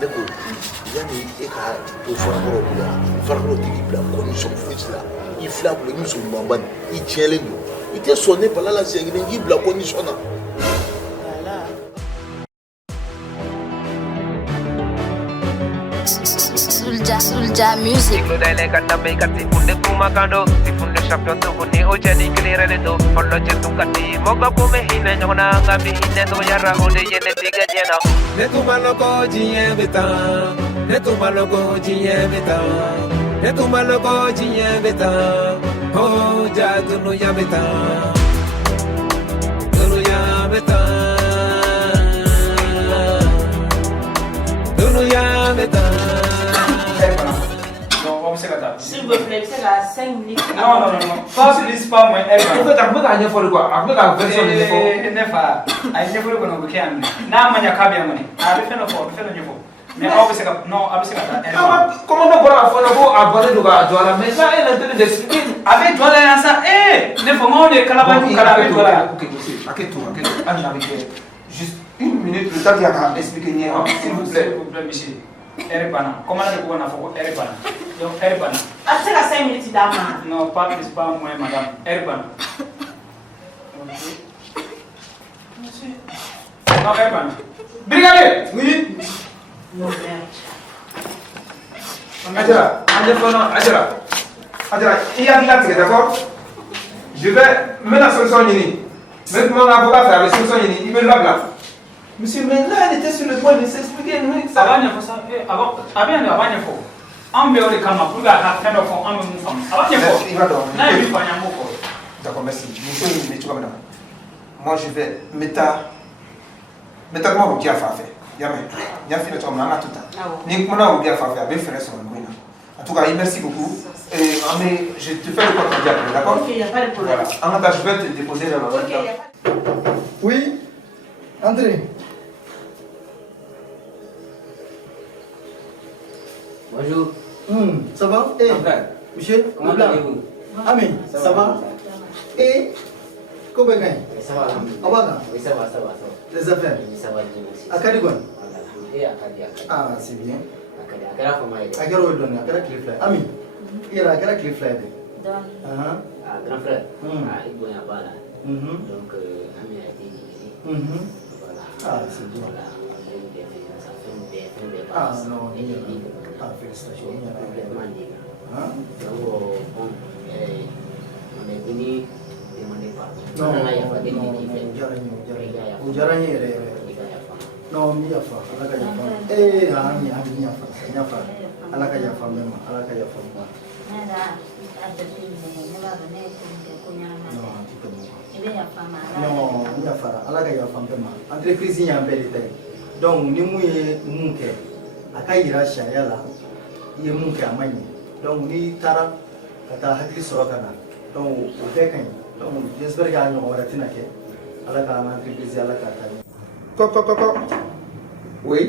ne ko yani e ka to farakɔrɔ bila farakɔrɔ tigi bila condition fosi la i fila bolo i muso ɲumanba i tiɲɛlen don i tɛ sɔn ne bala la siɲɛ kelen k'i bila condition na. Sulja music. Ciclo delle cannabe cazzi funde kumagando si funde champion to kuni oje di clear le do follow je tu kati moga come hine nyona ngabi hine to yara ode yene tiga jena ne tu maloko jiye beta ne tu maloko jiye beta ne tu maloko jiye beta oh ja tu no ya beta tu no ya beta tu no ya beta. S'il vous plaît, c'est la 5 minutes. Non. Pas sur l'histoire, moi. En fait, après, il y a quoi? Après, la version de l'effort. Comment on peut aborder le gars Douala? Mais ça, elle est en train d'expliquer. Avec Douala, ça, ne faut pas les calabres. Juste une minute, le temps qu'il y a à expliquer, s'il vous plaît, monsieur. Erebana. Comment on a fait Erebana? Erebana. Ah, c'est la 5 minutes d'Ama. Non, pas plus, pas moins, madame. Erebana. Merci. Non, Erebana. Brigadier! Oui. Non, merde. Adjara, il y a de la tige, d'accord? Je vais mettre la solution Nini. Même mon avocat fait la solution Nini, il me l'a là. Monsieur, mais là, elle était sur le point de s'expliquer. Ça va, il faut ça. Avant, il faut. On met les camarades pour faire un peu de femme. Avant, il faut. Il va dormir. Là, il faut un mot. D'accord, merci. Monsieur, tu vas maintenant. Moi, je vais mettre comment vous dire à faire. Il y a fait le tour, on a tout le temps. Ni comment vous dire à faire, bien faire sur le bruit. En tout cas, merci beaucoup. Et je te fais le compte après, d'accord? Ok, il n'y a pas de problème. Voilà. En attendant, je vais te déposer dans la Ok, il n'y a pas de problème. Oui, André. Bonjour. Ça va? Eh, monsieur, Comment allez-vous? Ami, ça va? Et comment est-ce que Ça va, oui, ça va. les affaires? Oui, ça va, Dieu merci. À Kadigon? Akadi. Ah, c'est bien. Akadi, comment est-ce À quel ordre donner? À quel clip là? Ami, il y a à quel clip là? Grand frère. Il doit y avoir là. Donc, Ami a été ici. Voilà. Ah, c'est bien. Voilà. Ça fait une belle Ah, non. Ah, félicitations. Donc, bon, on est venu demander pardon. Non, non, mi yafa, ala ka yafa. Ami yafa. Ala ka yafa mema, ala ka yafa mema. Non, mi yafa, ala ka yafa mema. Entreprise y a belle taille. Donc, ni mu ye mun kɛ, a ka yira sariya la, I ye mun kɛ a man ɲɛ. Donc, n'i taara ka taa hakili sɔrɔ ka na, donc o bɛɛ ka ɲi. Donc, j'espère k'a ɲɔgɔn wɛrɛ tɛna kɛ. Ala ka an entreprise, ala k'a taa ɲɛ. Quoi. Oui.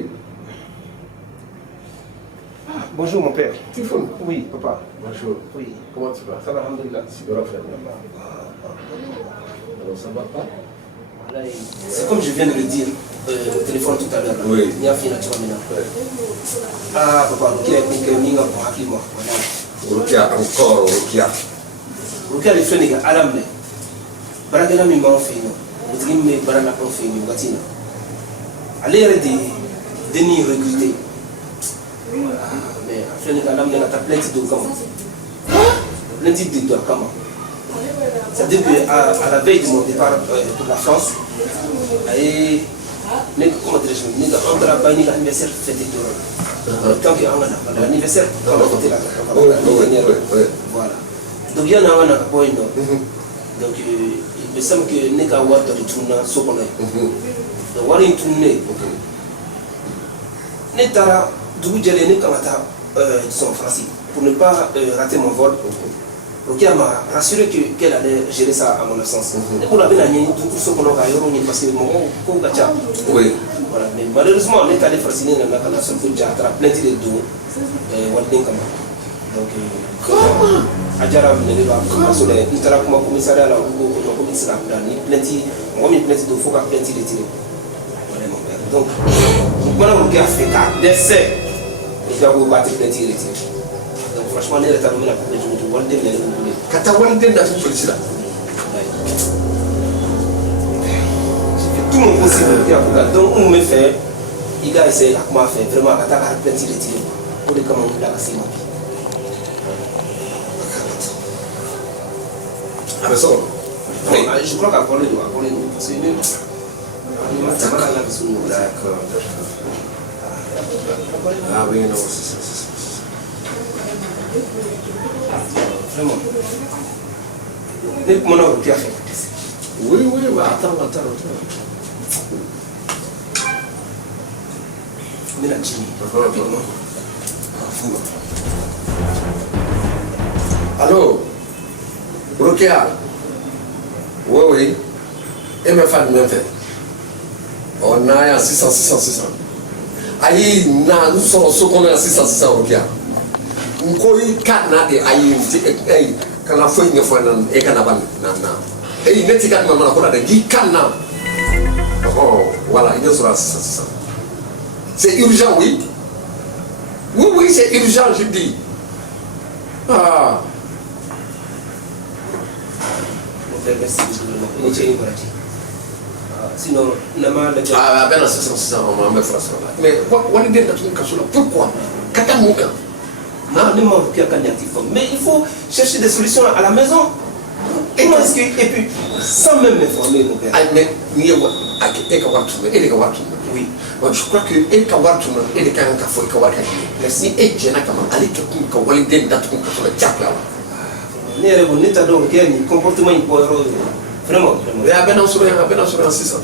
Ah, bonjour mon père. Tifon. Oui, papa. Bonjour. Oui. Comment tu vas? Ça va, alhamdoulilah. Alors ça va pas? C'est comme je viens de le dire au téléphone tout à l'heure. Oui. Il y a fini naturellement. Ah, papa, Rukia est piqué, Ninga pour Hakima. Rukia, encore Rukia. Rukia est fait, Alam. Baragana mi m'en fait, vous dites, mais Barana en fait, mais Batina. Allez, des nids recrutés. Mais après, Alam, il y a plein de comment. Plein de doigts, comment. C'est-à-dire qu'à la veille de mon départ pour la France, et comment dirais-je, on a un anniversaire fêté de tant qu'il y a l'anniversaire, on va côté là. Voilà. Donc il y en a un point. Donc il me semble que nous avons un tournoi sur le donc on a un tournoi. Nous avons dit disons français pour ne pas rater mon vol. Donc il m'a rassuré qu'elle allait gérer ça à mon absence. Et pour la bien année, tout ce qu'on a eu, parce que mon gacha. Oui. Voilà. Mais malheureusement, on est allé fasciner dans la seule fois déjà plein de dos. Donc, Adjara ne va pas sur les littéralement commissariat là où on commence à plaindre. Plein de faut qu'à plein de retirer. Donc, Voilà on a fait car d'essai. Je dois vous battre plainte irrétire. Donc franchement, on est retardé la police. Je me dis, Quand tu as one dans la police là. Tout mon possible. Donc on me fait. Il a essayé à comment faire vraiment à la plainte irrétire. Pour les commandes de la casse. Ah mais ça. Je crois qu'encore le doigt, encore le doigt. C'est une. D'accord. Ah oui, non, c'est ça. Vraiment. Dès que mon homme qui a fait. Oui, attends. Mais la Jimmy, rapidement. Allô, Rokia. Oui. Et mes femmes même fait. On a 600. Aïe, nous sommes ce qu'on a 600 Rokia. Nous avons 4 ans de aïe, quand la foi est fois et quand la banne. Et il n'est pas maman pour la dit 4 ans. Oh, voilà, il est sur la 600. C'est urgent, oui. Oui, c'est urgent, je dis. Ah. Sinon, ah, ben, c'est ça, on va faire ça. Mais, on est dans une cassure. Pourquoi? Mais il faut chercher des solutions à la maison. Et puis, sans même m'informer, mon père. Oui. Je crois que et Kawartuna et les Kanka for Kawaka. Merci et Jenakama, allez que Kawali den that on the chapel. Néeré, on est à donc un comportement important. Vraiment. Mais à Ben sur 600.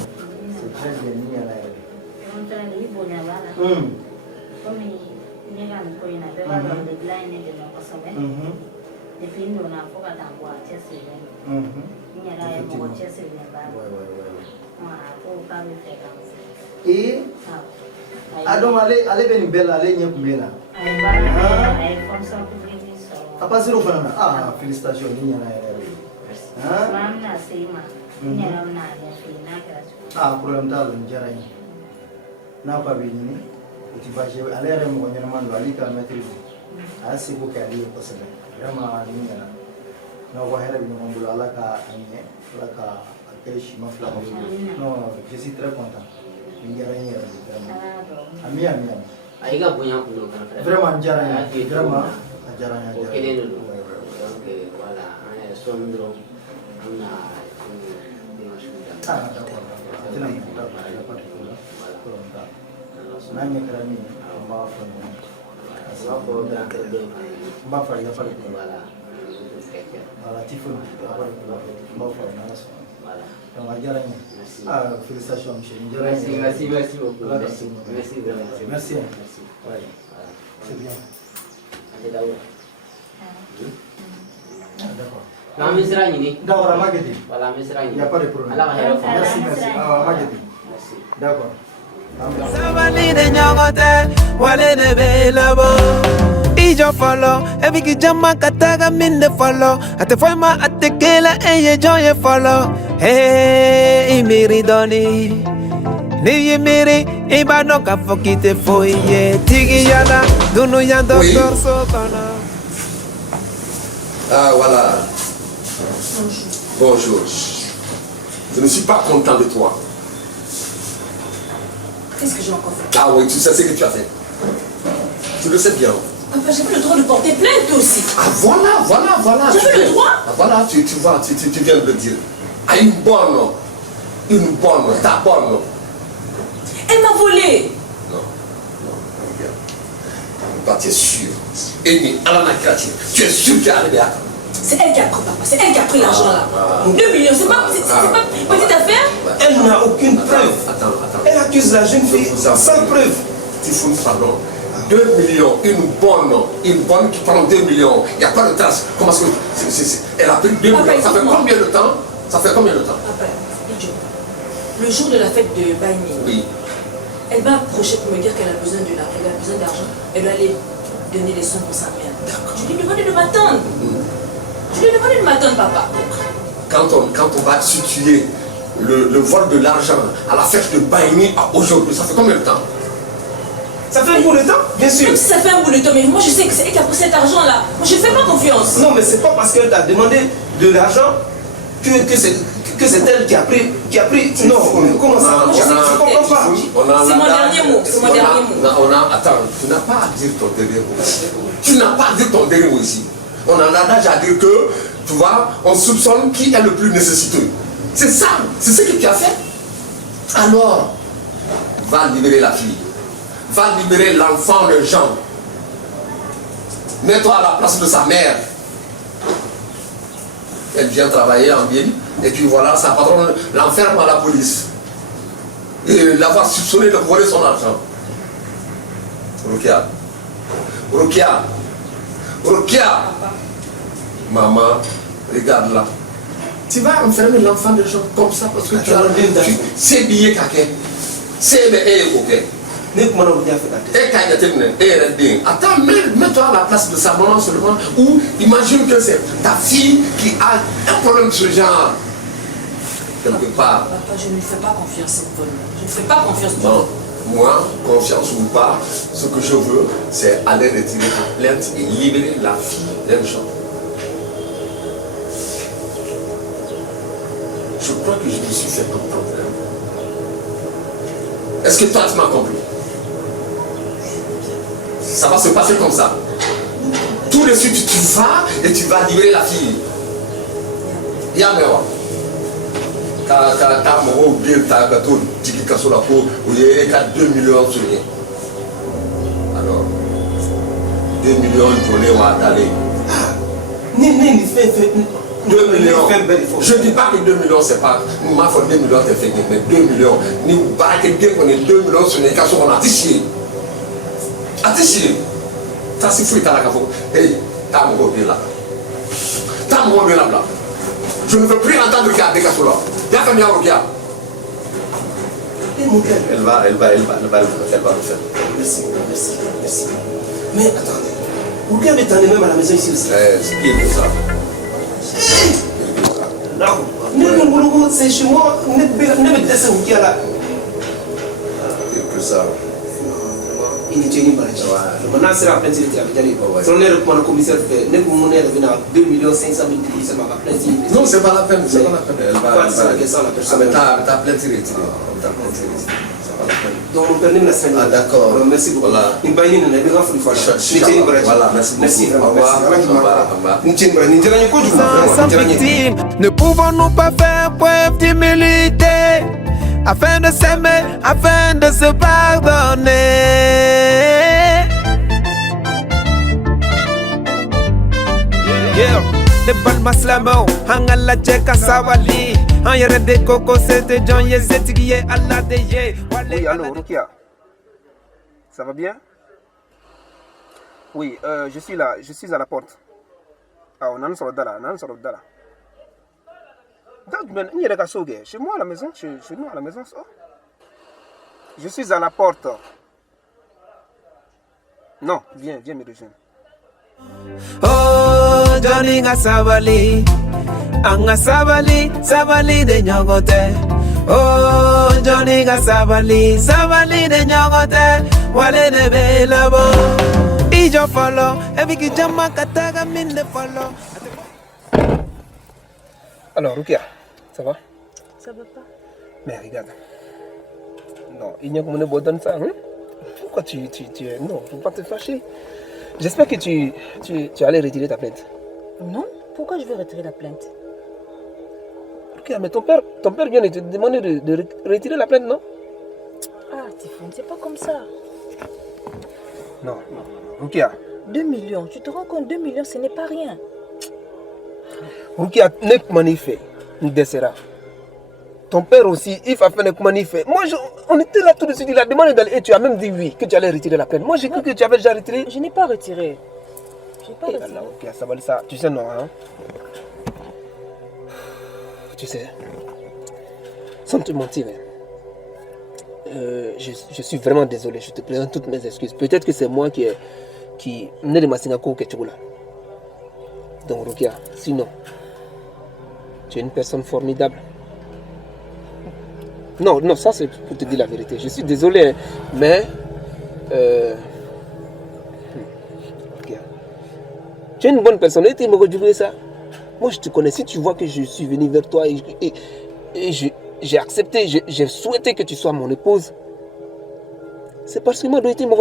Et Adam allez venir belle aller n'y combien à passer au fana. Ah, félicitations n'y a ah problème tal njara yi na pa bi ni ti ba je ale re mo nyana man wali ka metri a se ko ka ali ko se vraiment ni na no ko hera bi mo bula ala ka anye ala ka akesh ma fla no je suis très content njara yi vraiment ami aiga punya kuno kan vraiment njara yi vraiment njara yi oke den do donc voilà ana sondro ana ah d'accord tena nanya kerani maaf ya Pak voilà tifun maaf yang ajarannya félicitations monsieur merci beaucoup merci c'est bien d'accord nah misra ini d'accord magedi voilà misra ini il y a pas de problème merci magedi d'accord Sabali de nyogote, wale de belabo. Ijo follow, every kijama kataga minde follow. Ate foima ate kela eye joye follow. Hey, imiri doni. Ni imiri, ibano kafokite foye. Tigi yada, dunu ya doctor sokana. Ah, voilà. Bonjour. Je ne suis pas content de toi. Qu'est-ce que j'ai encore fait? Ah oui, tu sais ce que tu as fait. Tu le sais bien. Papa, j'ai pas le droit de porter plainte aussi. Ah voilà. J'ai le droit. Ah voilà, tu vois, tu viens de le dire. Ah, une bonne, ta bonne. Elle m'a volé. Non, regarde. Bah, tu es sûr. Et Alana Krati, tu es sûr qu'elle est arrivée à. C'est elle qui a pris, papa. C'est elle qui a pris l'argent là. 2 millions, c'est pas petite affaire. Elle n'a aucune preuve. Attends. Elle accuse la jeune fille sans preuve. Tu fous pardon. 2 millions, une bonne qui prend 2 millions. Il n'y a pas de trace. Comment est-ce que elle a pris 2 millions? Ça fait combien de temps? Papa, idiot. Le jour de la fête de Baini, oui. Elle m'a approché pour me dire qu'elle a besoin d'argent. Elle doit aller donner les sons pour sa mère. Je lui ai demandé de m'attendre. Papa. Quand on va situer le vol de l'argent à la fête de Baini à aujourd'hui, ça fait combien de temps? Ça fait un bout de temps, bien sûr. Même si ça fait un bout de temps, mais moi je sais que c'est elle qui a pris cet argent-là. Moi je ne fais pas confiance. Non, mais c'est pas parce qu'elle t'a demandé de l'argent que c'est elle qui a pris. Non, comment ça? Je comprends pas. C'est mon dernier mot. C'est mon dernier mot. Attends, tu n'as pas à dire ton dernier mot. Tu n'as pas à dire ton dernier mot ici. On a l'adage à dire que, tu vois, on soupçonne qui est le plus nécessiteux. C'est ça, c'est ce que tu as fait. Alors, va libérer la fille. Va libérer l'enfant de Jean. Mets-toi à la place de sa mère. Elle vient travailler en ville. Et puis voilà, sa patronne l'enferme à la police. Et l'avoir soupçonné de voler son argent. Rokia. Rokia. Rokia. Maman, regarde là. Tu vas enfermer l'enfant de gens comme ça parce que tu as c'est billet caquet. C'est le ok. Attends, mets-toi à la place de sa maman seulement, ou imagine que c'est ta fille qui a un problème de ce genre. Quelque part. Papa, je ne lui fais pas confiance, cette bonne. Je ne fais pas confiance. Non, moi, confiance ou pas, ce que je veux, c'est aller retirer ta plainte et libérer la fille d'un gens. Je crois que je me suis fait comprendre. Est-ce que toi tu m'as compris? Ça va se passer comme ça. Tout de suite tu vas et tu vas libérer la fille. Yamewa. T'as mon bien, t'as gâteau, tiki kasso la peau, où il y a 2 millions sur rien. Alors, 2 millions pour les Ouattale. 2 millions. Je ne dis pas que 2 millions c'est pas. Ma foi 2 millions c'est fait, mais 2 millions. Ni pas quelqu'un qu'on est 2 millions sur les cassos on a tiché. Atiché. Ça c'est fou, t'as la café. Hey, t'as mon bien là. T'as mon bien là. Je ne veux plus entendre regarder cassos là. Y'a fait bien Rokia. Elle va le faire. Merci. Mais attendez. Vous bien m'étendez même à la maison ici aussi. C'est pire que ça. Non, c'est chez moi. Ne me laissez où qu'il y a là. Pire que ça. Il est tenu par les gens. Maintenant, c'est la plainte qui est avec si on est le commissaire, ne vous menez à 2 500 000 c'est ma plainte. Non, c'est pas la peine. C'est pas la peine. Elle va. C'est la question la personne. Mais ta plainte est retirée. C'est pas la peine. Donc, on permet la semaine. Ah, d'accord. Merci beaucoup. Voilà. Une baille, une fois. Voilà, merci beaucoup. Au revoir. Sans victime, ne pouvons-nous pas faire preuve d'humilité afin de s'aimer, afin de se pardonner? Yeah. De Balmaslamo, Hangala Jeka Sawali, Hanyere de Coco, c'était John Yezetigye, Allah de Ye. Oui, allô, Rokia. Ça va bien? Oui, je suis là, je suis à la porte. Ah, on a un soldat. Chez moi à la maison, chez nous à la maison. Oh. Je suis à la porte. Non, viens me rejoindre. Oh, Johnny Ngasabali, Angasabali, Sabali de Nyogote. Oh, Johnny Ngasabali, Sabali de Nyogote. Wale de Belabo, Ijo follow, Eviki Jama Kataga min de follow. Alors, Rukia, ça va? Ça va pas. Mais regarde. Non, il n'y a que mon bonne ça. Hein? Pourquoi tu non, il ne faut pas te fâcher. J'espère que tu allais retirer ta plainte. Non, pourquoi je vais retirer la plainte? Rukia, mais ton père vient de te demander de retirer la plainte, non? Ah, Tiffany, c'est pas comme ça. Non, Rukia. 2 millions, tu te rends compte, 2 millions, ce n'est pas rien. Rukia, ne manifeste, nous décera. Ton père aussi, il va faire un manifeste. Moi, on était là tout de suite, il a demandé d'aller et tu as même dit oui, que tu allais retirer la plainte. Moi, j'ai cru que tu avais déjà retiré. Je n'ai pas retiré. Allah, ok, ça va ça. Tu sais, non, hein? Tu sais, sans te mentir, je suis vraiment désolé. Je te présente toutes mes excuses. Peut-être que c'est moi qui n'est de ma Singapour que tu là. Donc, Rukia, sinon, tu es une personne formidable. Non, ça c'est pour te dire la vérité. Je suis désolé, mais Tu es une bonne personnalité, mais tu veux ça. Moi, je te connais. Si tu vois que je suis venu vers toi et j'ai accepté, j'ai souhaité que tu sois mon épouse, c'est parce que moi, je dois être mon.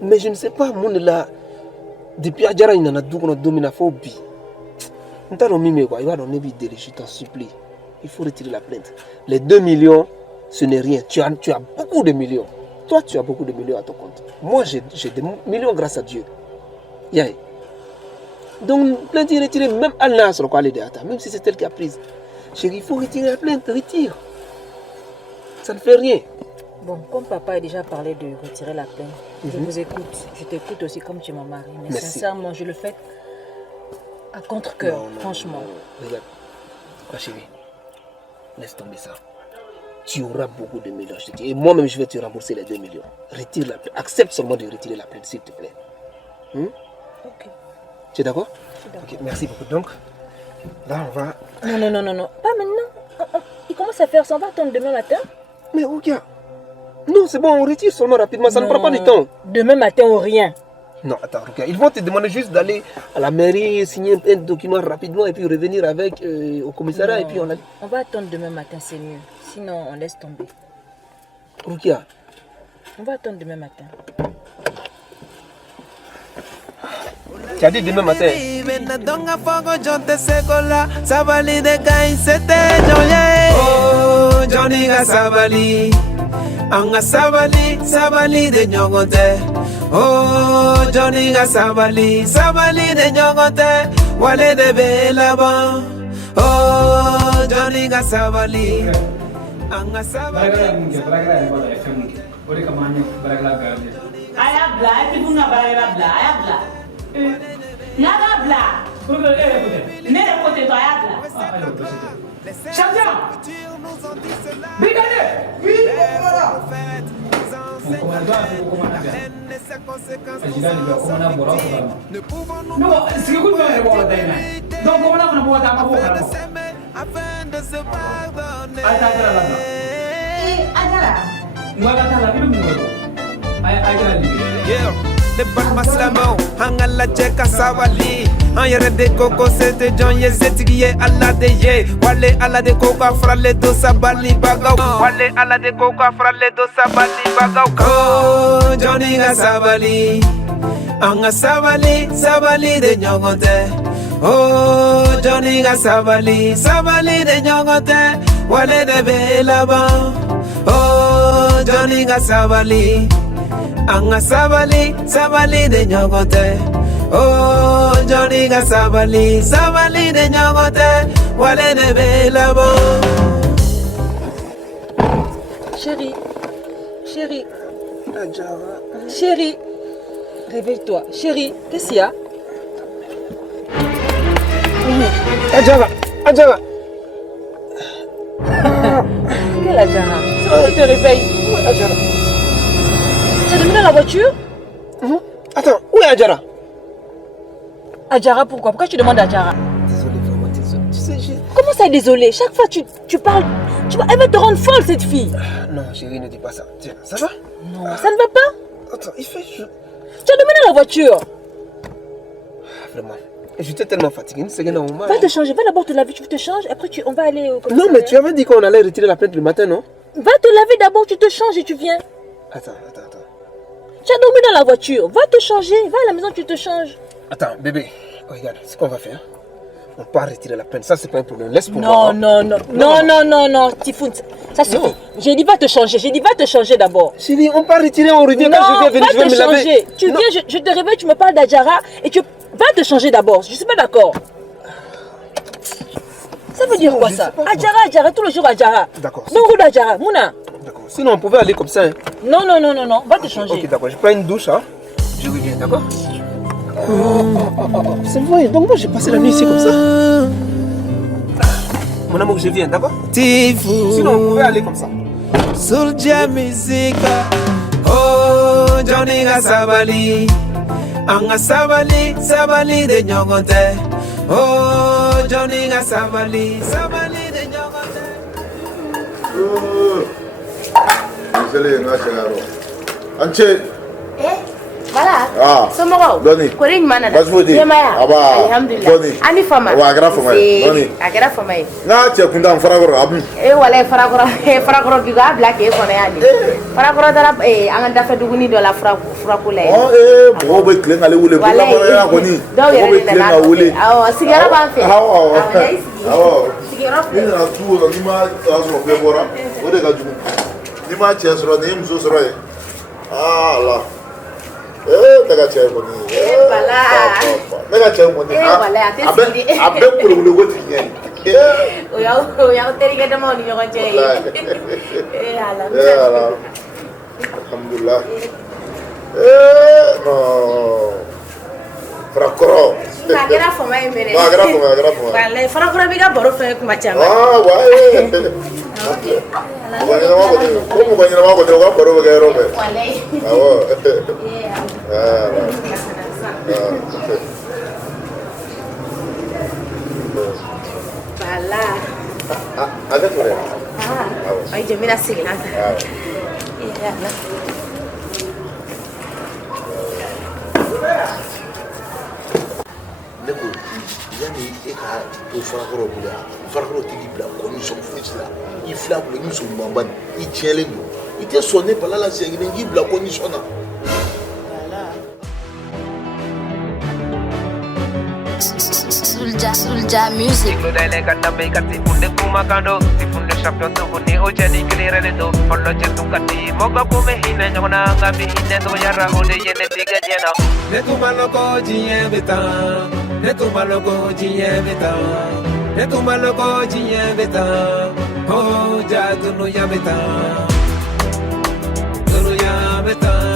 Mais je ne sais pas, mon là, depuis Adjara, il y en a deux qui ont dominé la phobie. Il va donner des je t'en supplie. Il faut retirer la plainte. Les 2 millions, ce n'est rien. Tu as beaucoup de millions. Toi, tu as beaucoup de millions à ton compte. Moi, j'ai des millions grâce à Dieu. Yeah. Donc, plainte est retirée, même Allah sur le quoi même si c'est elle qui a prise. Chérie, il faut retirer la plainte, retire. Ça ne fait rien. Bon, comme papa a déjà parlé de retirer la plainte, je vous écoute. Je t'écoute aussi comme tu es mon mari. Mais merci. Sincèrement, je le fais à contre-cœur, franchement. Regarde, quoi chérie, laisse tomber ça. Tu auras beaucoup de millions, je te dis. Et moi-même, je vais te rembourser les 2 millions. Retire la plainte. Accepte seulement de retirer la plainte, s'il te plaît. Ok. Tu es d'accord? Je suis d'accord. Ok, merci beaucoup. Donc, là, on va... Non. Pas maintenant. Il commence à faire ça. On va attendre demain matin. Mais regarde. Non, c'est bon, on retire seulement rapidement. Ça ne prend pas du temps. Demain matin ou rien. Non, attends, regarde. Ils vont te demander juste d'aller à la mairie, signer un document rapidement et puis revenir avec au commissariat. Et puis on va attendre demain matin, c'est mieux. Sinon, on laisse tomber. Rukia. On va attendre demain matin. Tu as dit demain matin. Oh, Johnny Sabali. Anga sabali de nyogote. Oh, Johnny sabali de nyogote. Wale de belaba. Oh, Johnny sabali. Anga sabali. Aya bla, et puis vous n'avez pas bla, aya bla. Nada bla. N'est de côté toi, aya bla. Champion. Brigadier. Oui, voilà. Non, c'est que vous m'avez voir d'ailleurs. Donc comment on a voir dans ma voix? De Balmaslamo, Hangala Jeka Savali, Ayere de Coco, c'était John Yezetiye, Allah de Ye, Wale Allah de Coca, Frale do Sabali Bagao, Wale Allah de Coca, Frale do Sabali Bagao, Oh, Johnny Savali, Anga Savali de Nyogote, Oh, Johnny Savali de Nyogote, Wale de Belaba, Oh, Johnny Savali. Anga sabali de nyogote. Oh, Johnny ga sabali de nyogote. Wale ne belabo. Chérie, réveille-toi. Chérie, qu'est-ce qu'il y a? Adjara. Quelle Adjara? C'est bon, tu te réveilles. Adjara. Tu as dormi dans la voiture? Attends, où est Adjara? Adjara, pourquoi? Pourquoi tu demandes Adjara? Désolé, vraiment, désolé. Tu sais, Comment ça, désolé? Chaque fois tu parles, elle va te rendre folle, cette fille. Non, chérie, ne dis pas ça. Tiens, ça va? Non, ça ne va pas? Attends, il fait chaud. Tu as dormi dans la voiture? Vraiment. J'étais tellement fatigué. Va te changer, va d'abord te laver, tu te changes, après on va aller au commissariat. Non, mais tu avais dit qu'on allait retirer la plainte le matin, non? Va te laver d'abord, tu te changes et tu viens. Attends. Tu as dormi dans la voiture, va te changer, va à la maison, tu te changes. Attends, bébé, regarde, ce qu'on va faire. On peut retirer la plainte, ça c'est pas un problème. Laisse pour moi. Non, Tifoun, ça suffit. J'ai dit va te changer d'abord. Chérie, on peut retirer, on revient quand je vais venir, je vais me laver. Tu viens, je te réveille, tu me parles d'Adjara et tu vas te changer d'abord. Je suis pas d'accord. Ça veut dire quoi ça? Adjara, tout le jour Adjara. D'accord. Donc où d'Adjara, Mouna? D'accord. Sinon on pouvait aller comme ça. Hein. Non, va te changer. Ok, d'accord, je prends une douche, hein. Je reviens, d'accord? C'est vrai, donc moi j'ai passé la nuit ici comme ça. Mon amour, je viens, d'accord? Sinon on pouvait aller comme ça. Soulja Music. Oh, Johnny Sabali. Anga sabali de nyogote. Oh, Johnny sabali de nyogote. Désolé, Anche. Voilà. Ah. Somoro. Doni. Koring mana. Basmodi. Aba. Alhamdulillah. Doni. Ani fama. Wa gra fama. Doni. Agra fama. Na che kunda faragoro abu. Wala faragoro biga black e kono yani. Faragoro dara anga dafa duguni do la frakula. Bo be klen ale wule bula mo ya koni. Bo be klen na wule. Sigara ban fe. Sigara. Ni na tu na ni ma aso be bora. O de ga jugu. Ni ma che soro ni mzo soro e. Allah. Daga che ko ni. Bala. Daga che ko ni. Abe kulu wule woti ni. Oya teri ke demo ni ko che. Allah. Alhamdulillah. No. Frakoro. Agra fama e mere. Agra fama. Wala frakoro biga boro fe kuma chama. Wa. Como banho na água, eu agora vou ganhar o pé. Bala. Ada tu ya. Ai je mira sih lah. Neko, yani e ka to farakoro bila. Farakoro tigi bila condition foyi la. I fila bolo ni muso mamban I tiɲɛlen don I tɛ sɔn ne bala la segin k'i bila condition na. Sulja Music. Dele kanambe kati funde kumakando, si funde champion tu kuni ojani clear do. Follow chetu kati moga kume hina nyona ngabi hina to yara ode yene tiga jena. Netu maloko jiye beta, netu maloko jiye beta, netu maloko jiye beta. Oh jadu no ya beta, no ya beta.